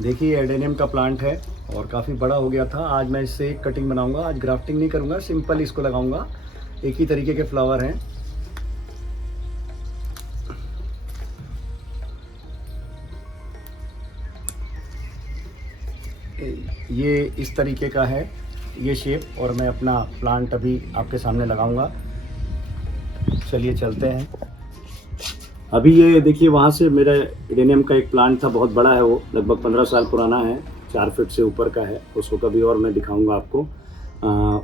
देखिए एडेनियम का प्लांट है और काफ़ी बड़ा हो गया था। आज मैं इससे एक कटिंग बनाऊंगा। आज ग्राफ्टिंग नहीं करूंगा, सिंपल इसको लगाऊंगा। एक ही तरीके के फ्लावर हैं। ये इस तरीके का है ये शेप, और मैं अपना प्लांट अभी आपके सामने लगाऊंगा। चलिए चलते हैं। अभी ये देखिए, वहाँ से मेरा एडेनियम का एक प्लांट था, बहुत बड़ा है वो, लगभग 15 साल पुराना है, 4 फीट से ऊपर का है। उसको कभी और मैं दिखाऊंगा आपको।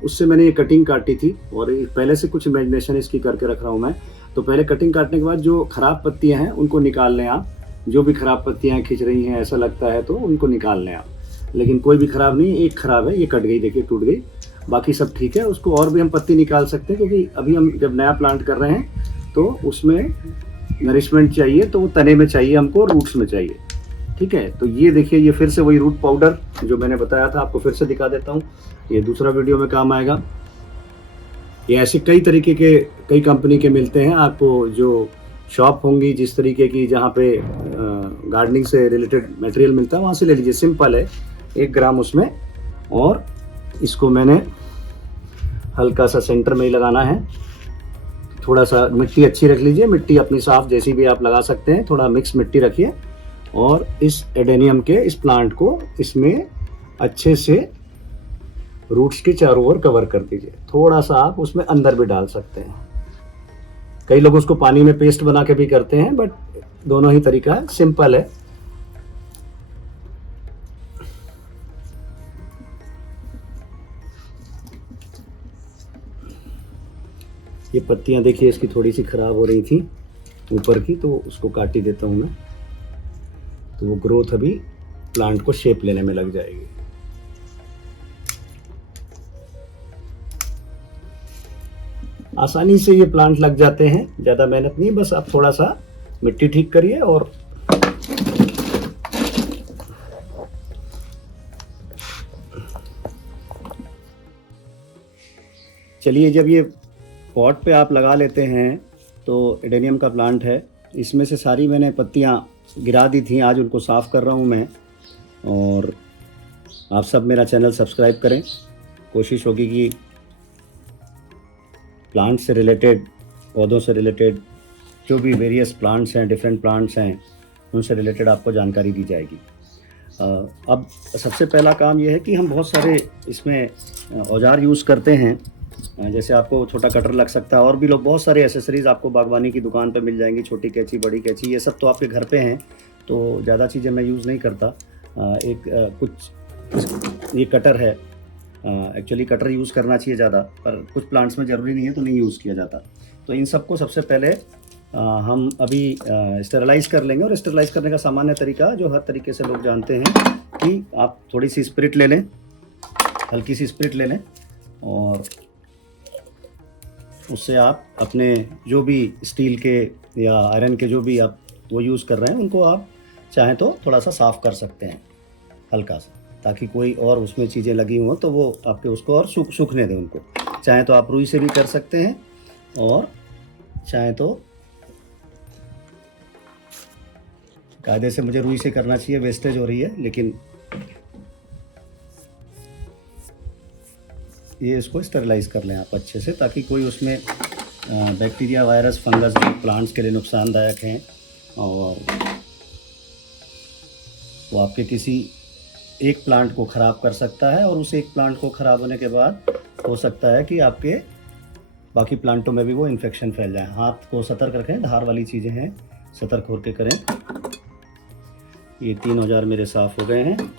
उससे मैंने ये कटिंग काटी थी और पहले से कुछ इमेजिनेशन इसकी करके रख रहा हूँ मैं। तो पहले कटिंग काटने के बाद जो ख़राब पत्तियाँ हैं उनको निकाल लें आप। जो भी ख़राब पत्तियाँ खिंच रही हैं ऐसा लगता है तो उनको निकाल लें आप। लेकिन कोई भी ख़राब नहीं, एक ख़राब है, ये कट गई, देखिए टूट गई। बाकी सब ठीक है। उसको और भी हम पत्ती निकाल सकते हैं, क्योंकि अभी हम जब नया प्लांट कर रहे हैं तो उसमें नरिशमेंट चाहिए, तो वो तने में चाहिए हमको, रूट्स में चाहिए। ठीक है, तो ये देखिए, ये फिर से वही रूट पाउडर जो मैंने बताया था, आपको फिर से दिखा देता हूँ। ये दूसरा वीडियो में काम आएगा। ये ऐसे कई तरीके के, कई कंपनी के मिलते हैं आपको। जो शॉप होंगी जिस तरीके की, जहाँ पे गार्डनिंग से रिलेटेड मटेरियल मिलता है, वहाँ से ले लीजिए। सिंपल है, 1 ग्राम उसमें। और इसको मैंने हल्का सा सेंटर में ही लगाना है। थोड़ा सा मिट्टी अच्छी रख लीजिए, मिट्टी अपनी साफ जैसी भी आप लगा सकते हैं, थोड़ा मिक्स मिट्टी रखिए। और इस एडेनियम के इस प्लांट को इसमें अच्छे से रूट्स के चारों ओर कवर कर दीजिए। थोड़ा सा आप उसमें अंदर भी डाल सकते हैं। कई लोग उसको पानी में पेस्ट बना के भी करते हैं, बट दोनों ही तरीका है, सिंपल है। ये पत्तियां देखिए इसकी थोड़ी सी खराब हो रही थी ऊपर की, तो उसको काट ही देता हूं मैं। तो वो ग्रोथ अभी प्लांट को शेप लेने में लग जाएगी। आसानी से ये प्लांट लग जाते हैं, ज़्यादा मेहनत नहीं, बस आप थोड़ा सा मिट्टी ठीक करिए। और चलिए, जब ये पॉट पे आप लगा लेते हैं, तो एडेनियम का प्लांट है, इसमें से सारी मैंने पत्तियां गिरा दी थी, आज उनको साफ़ कर रहा हूं मैं। और आप सब मेरा चैनल सब्सक्राइब करें। कोशिश होगी कि प्लांट से रिलेटेड, पौधों से रिलेटेड, जो भी वेरियस प्लांट्स हैं, डिफरेंट प्लांट्स हैं, उनसे रिलेटेड आपको जानकारी दी जाएगी। अब सबसे पहला काम ये है कि हम बहुत सारे इसमें औजार यूज़ करते हैं। जैसे आपको छोटा कटर लग सकता है, और भी लोग बहुत सारे एसेसरीज़ आपको बागवानी की दुकान पे मिल जाएंगी, छोटी कैंची, बड़ी कैंची, ये सब तो आपके घर पे हैं, तो ज़्यादा चीज़ें मैं यूज़ नहीं करता। कुछ ये कटर है। एक्चुअली कटर यूज़ करना चाहिए ज़्यादा, पर कुछ प्लांट्स में ज़रूरी नहीं है तो नहीं यूज़ किया जाता। तो इन सबको सबसे पहले हम अभी स्टेरलाइज़ कर लेंगे। और स्टेरलाइज़ करने का सामान्य तरीका जो हर तरीके से लोग जानते हैं, कि आप थोड़ी सी स्पिरिट ले लें, हल्की सी स्पिरिट ले लें, और उससे आप अपने जो भी स्टील के या आयरन के जो भी आप वो यूज़ कर रहे हैं, उनको आप चाहें तो थोड़ा सा साफ़ कर सकते हैं हल्का सा, ताकि कोई और उसमें चीज़ें लगी हों तो वो आपके उसको और सूखने दें उनको। चाहें तो आप रुई से भी कर सकते हैं, और चाहें तो कायदे से मुझे रुई से करना चाहिए, वेस्टेज हो रही है, लेकिन ये इसको स्टेरलाइज कर लें आप अच्छे से, ताकि कोई उसमें बैक्टीरिया, वायरस, फंगस जो प्लांट्स के लिए नुकसानदायक हैं, और वो आपके किसी एक प्लांट को ख़राब कर सकता है। और उस एक प्लांट को ख़राब होने के बाद हो सकता है कि आपके बाकी प्लांटों में भी वो इन्फेक्शन फैल जाए। हाथ को सतर्क रखें, धार वाली चीज़ें हैं, सतर्क होकर करें। ये 3 औजार मेरे साफ़ हो गए हैं।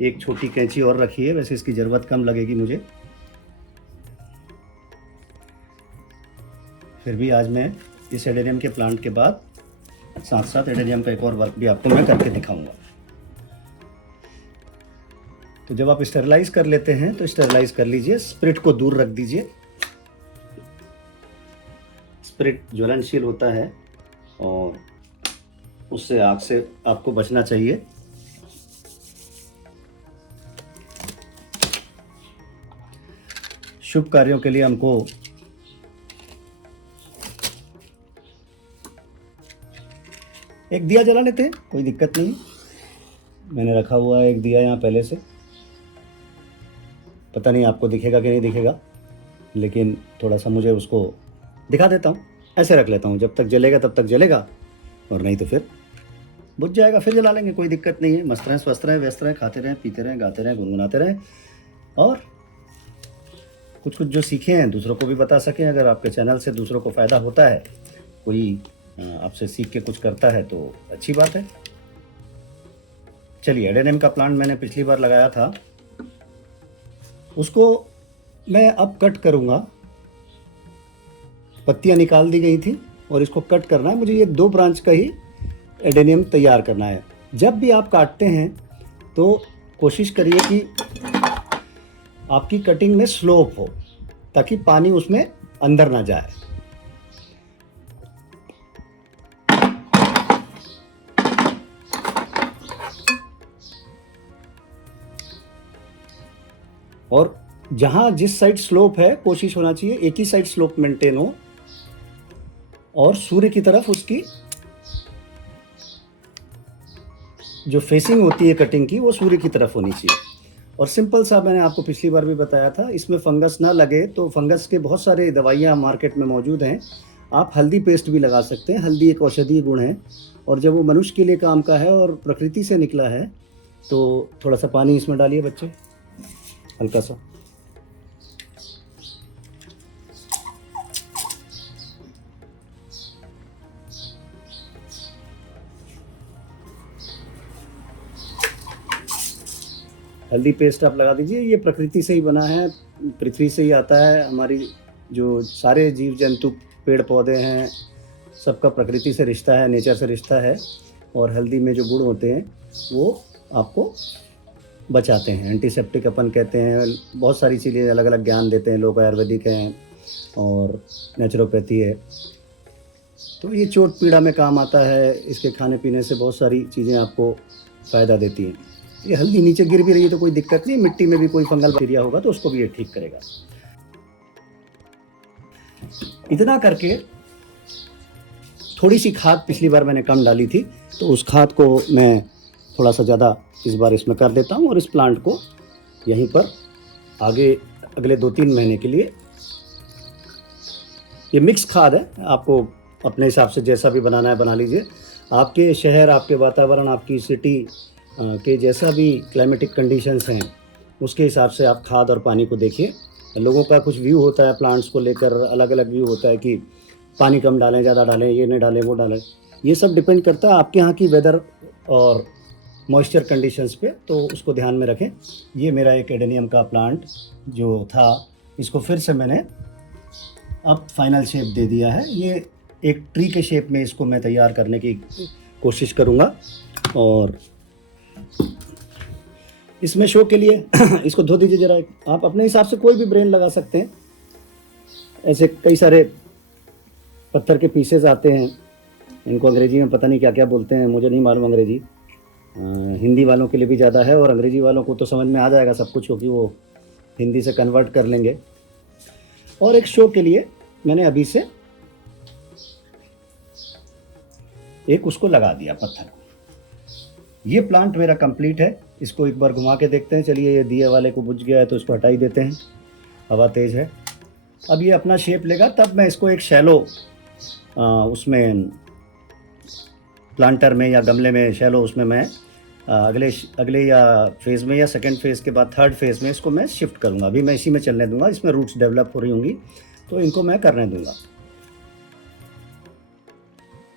एक छोटी कैंची और रखी है, वैसे इसकी ज़रूरत कम लगेगी मुझे। फिर भी आज मैं इस एडेनियम के प्लांट के बाद साथ साथ एडेनियम का एक और वर्क भी आपको मैं करके दिखाऊंगा। तो जब आप स्टेरलाइज कर लेते हैं तो स्टेरलाइज कर लीजिए, स्पिरिट को दूर रख दीजिए। स्पिरिट ज्वलनशील होता है और उससे आग से आपको बचना चाहिए। शुभ कार्यों के लिए हमको एक दिया जला लेते हैं, कोई दिक्कत नहीं। मैंने रखा हुआ है एक दिया यहाँ पहले से, पता नहीं आपको दिखेगा कि नहीं दिखेगा, लेकिन थोड़ा सा मुझे उसको दिखा देता हूँ। ऐसे रख लेता हूँ, जब तक जलेगा तब तक जलेगा, और नहीं तो फिर बुझ जाएगा, फिर जला लेंगे, कोई दिक्कत नहीं है। मस्त रहें, स्वस्थ रहें, व्यस्त रहें, खाते रहें, पीते रहें, गाते रहें, गुनगुनाते रहें, और कुछ कुछ जो सीखे हैं दूसरों को भी बता सकें। अगर आपके चैनल से दूसरों को फ़ायदा होता है, कोई आपसे सीख के कुछ करता है तो अच्छी बात है। चलिए, एडेनियम का प्लांट मैंने पिछली बार लगाया था, उसको मैं अब कट करूँगा। पत्तियाँ निकाल दी गई थी और इसको कट करना है मुझे। ये 2 ब्रांच का ही एडेनियम तैयार करना है। जब भी आप काटते हैं तो कोशिश करिए कि आपकी कटिंग में स्लोप हो, ताकि पानी उसमें अंदर ना जाए। और जहां जिस साइड स्लोप है, कोशिश होना चाहिए एक ही साइड स्लोप मेंटेन हो, और सूर्य की तरफ उसकी जो फेसिंग होती है कटिंग की, वो सूर्य की तरफ होनी चाहिए। और सिंपल सा मैंने आपको पिछली बार भी बताया था, इसमें फंगस ना लगे तो फंगस के बहुत सारे दवाइयाँ मार्केट में मौजूद हैं। आप हल्दी पेस्ट भी लगा सकते हैं। हल्दी एक औषधीय गुण है, और जब वो मनुष्य के लिए काम का है और प्रकृति से निकला है, तो थोड़ा सा पानी इसमें डालिए बच्चे, हल्का सा। हल्दी पेस्ट आप लगा दीजिए। ये प्रकृति से ही बना है, पृथ्वी से ही आता है। हमारी जो सारे जीव जंतु, पेड़ पौधे हैं, सबका प्रकृति से रिश्ता है, नेचर से रिश्ता है। और हल्दी में जो गुण होते हैं वो आपको बचाते हैं। एंटीसेप्टिक अपन कहते हैं, बहुत सारी चीज़ें अलग अलग ज्ञान देते हैं लोग। आयुर्वेदिक हैं और नेचुरोपैथी है। तो ये चोट पीड़ा में काम आता है। इसके खाने पीने से बहुत सारी चीज़ें आपको फ़ायदा देती हैं। ये हल्दी नीचे गिर भी रही है तो कोई दिक्कत नहीं, मिट्टी में भी कोई फंगल बैक्टीरिया होगा तो उसको भी ये ठीक करेगा। इतना करके थोड़ी सी खाद पिछली बार मैंने कम डाली थी, तो उस खाद को मैं थोड़ा सा ज़्यादा इस बार इसमें कर देता हूँ, और इस प्लांट को यहीं पर आगे अगले 2-3 महीने के लिए, ये मिक्स खाद है, आपको अपने हिसाब से जैसा भी बनाना है बना लीजिए। आपके शहर, आपके वातावरण, आपकी सिटी के जैसा भी क्लाइमेटिक कंडीशंस हैं, उसके हिसाब से आप खाद और पानी को देखिए। लोगों का कुछ व्यू होता है प्लांट्स को लेकर, अलग अलग व्यू होता है कि पानी कम डालें, ज़्यादा डालें, ये नहीं डालें, वो डालें। ये सब डिपेंड करता है आपके यहाँ की वेदर और मॉइस्चर कंडीशंस पे, तो उसको ध्यान में रखें। ये मेरा एक एडेनियम का प्लांट जो था, इसको फिर से मैंने अब फाइनल शेप दे दिया है। ये एक ट्री के शेप में इसको मैं तैयार करने की कोशिश करूँगा। और इसमें शो के लिए इसको धो दीजिए ज़रा। आप अपने हिसाब से कोई भी ब्रेन लगा सकते हैं। ऐसे कई सारे पत्थर के पीसेस आते हैं, इनको अंग्रेजी में पता नहीं क्या क्या बोलते हैं, मुझे नहीं मालूम अंग्रेजी। हिंदी वालों के लिए भी ज़्यादा है, और अंग्रेजी वालों को तो समझ में आ जाएगा सब कुछ, क्योंकि वो हिंदी से कन्वर्ट कर लेंगे। और एक शो के लिए मैंने अभी से एक उसको लगा दिया पत्थर को। ये प्लांट मेरा कंप्लीट है। इसको एक बार घुमा के देखते हैं। चलिए, ये दिए वाले को बुझ गया है तो इसको हटा ही देते हैं, हवा तेज़ है। अब ये अपना शेप लेगा, तब मैं इसको एक शैलो उसमें प्लांटर में या गमले में, शैलो उसमें मैं अगले या फेज़ में या सेकंड फेज़ के बाद थर्ड फेज़ में इसको मैं शिफ्ट करूँगा। अभी मैं इसी में चलने दूँगा। इसमें रूट्स डेवलप हो रही होंगी तो इनको मैं करने दूँगा।